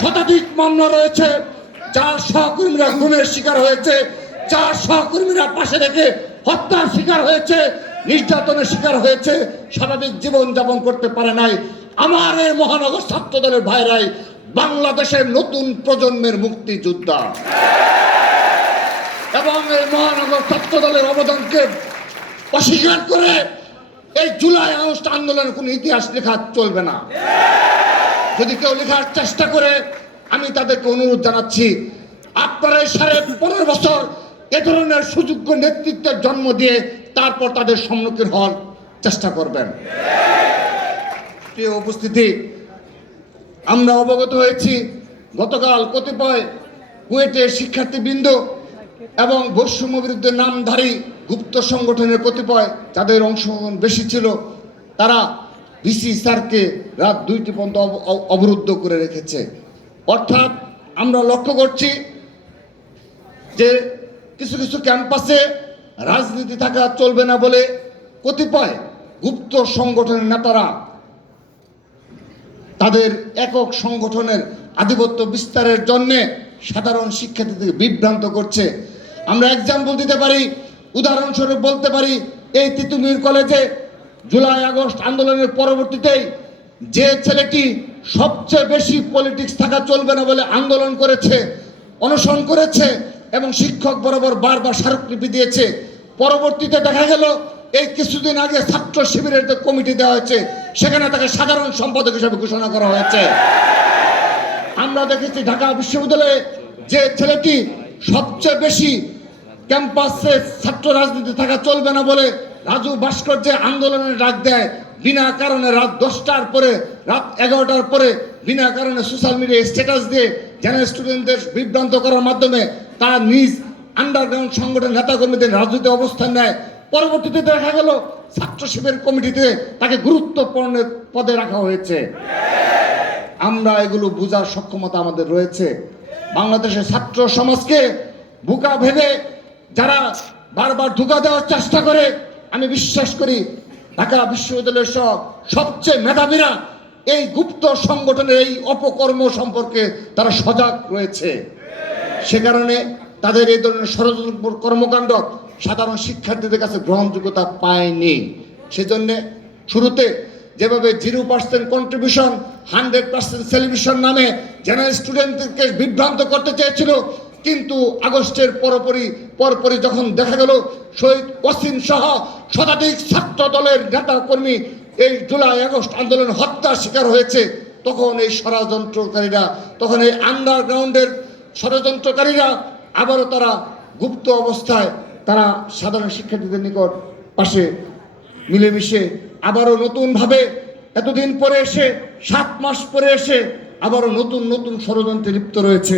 শতাধিক মামলা রয়েছে, যার সহকর্মীরা গুমের শিকার হয়েছে, যার সহকর্মীরা পাশে রেখে হত্যার শিকার হয়েছে, নির্যাতনের শিকার হয়েছে, স্বাভাবিক জীবন যাপন করতে পারে নাই। আমার এই মহানগর ছাত্র দলের ভাইরাই বাংলাদেশের নতুন প্রজন্মের মুক্তিযোদ্ধা, এবং এই মহানগর ছাত্র দলের অবদানকে অস্বীকার করে এই জুলাই আগস্ট আন্দোলনের কোনো ইতিহাস লেখা চলবে না। যদি কেউ লেখার চেষ্টা করে, আমি তাদেরকে অনুরোধ জানাচ্ছি, আপনারা 15.5 বছর এ ধরনের সুযোগ্য নেতৃত্বের জন্ম দিয়ে তারপর তাদের সম্মুখীন হওয়ার চেষ্টা করবেন। প্রিয় উপস্থিতি, আমরা অবগত হয়েছি গতকাল কতিপয় কুয়েটের শিক্ষার্থীবৃন্দ এবং বৈষম্য বিরুদ্ধে নামধারী গুপ্ত সংগঠনের কতিপয় যাদের অংশগ্রহণ বেশি ছিল, তারা ভিসি স্যারকে রাত 2টি পর্যন্ত অবরুদ্ধ করে রেখেছে। অর্থাৎ আমরা লক্ষ্য করছি যে কিছু কিছু ক্যাম্পাসে রাজনীতি থাকা চলবে না বলে কতিপয় গুপ্ত সংগঠনের নেতারা তাদের একক সংগঠনের আধিপত্য বিস্তারের জন্য সাধারণ শিক্ষার্থীদের বিভ্রান্ত করছে। আমরা এক্সাম্পল দিতে পারি, উদাহরণস্বরূপ বলতে পারি, এই তিতুমির কলেজে জুলাই আগস্ট আন্দোলনের পরবর্তীতেই যে ছেলেটি সবচেয়ে বেশি পলিটিক্স থাকা চলবে না বলে আন্দোলন করেছে, অনশন করেছে এবং শিক্ষক বরাবর বারবার স্মারকলিপি দিয়েছে, পরবর্তীতে দেখা গেল এই কিছুদিন আগে ছাত্র শিবিরের যে কমিটি দেওয়া হয়েছে সেখানে তাকে সাধারণ সম্পাদক হিসেবে ঘোষণা করা হয়েছে। আমরা দেখেছি ঢাকা বিশ্ববিদ্যালয়ে যে ছেলেটি সবচেয়ে বেশি ক্যাম্পাসে ছাত্র রাজনীতি থাকা চলবে না বলে রাজু ভাস্কর্য আন্দোলনের ডাক দেয়, বিনা কারণে রাত 10টার পরে, রাত 11টার পরে বিনা কারণে সোশ্যাল মিডিয়ায় স্ট্যাটাস দিয়ে জেনারেল স্টুডেন্টদের বিভ্রান্ত করার মাধ্যমে তার নিজ আন্ডারগ্রাউন্ড সংগঠন নেতাকর্মীদের রাজনৈতিক অবস্থান নেয়। পরবর্তীতে দেখা গেল ছাত্র শিবির কমিটিতে তাকে গুরুত্বপূর্ণ পদে রাখা হয়েছে। আমরা এগুলো বোঝার সক্ষমতা আমাদের রয়েছে। বাংলাদেশের ছাত্র সমাজকে বোকা ভেবে যারা বারবার ধোঁকা দেওয়ার চেষ্টা করে, আমি বিশ্বাস করি ঢাকা বিশ্ববিদ্যালয়ের সহ সবচেয়ে মেধাবীরা এই গুপ্ত সংগঠনের এই অপকর্ম সম্পর্কে তারা সজাগ রয়েছে। সে কারণে তাদের এই ধরনের ষড়যন্ত্র কর্মকাণ্ড সাধারণ শিক্ষার্থীদের কাছে গ্রহণযোগ্যতা পায়নি। সেজন্য শুরুতে যেভাবে 0% কন্ট্রিবিউশন 100% সেলিব্রেশন নামে জেনারেল স্টুডেন্টদেরকে বিভ্রান্ত করতে চেয়েছিল, কিন্তু আগস্টের পরপরই যখন দেখা গেল শহীদ ওয়াসিম সহ শতাধিক ছাত্র দলের নেতা কর্মী এই জুলাই আগস্ট আন্দোলন হত্যার শিকার হয়েছে, তখন এই ষড়যন্ত্রকারীরা, তখন এই আন্ডারগ্রাউন্ডের ষড়যন্ত্রকারীরা আবারও তারা গুপ্ত অবস্থায় তারা সাধারণ শিক্ষার্থীদের নিকট পাশে মিলেমিশে আবারও নতুনভাবে এতদিন পরে এসে 7 মাস পরে এসে আবারও নতুন নতুন ষড়যন্ত্রে লিপ্ত রয়েছে।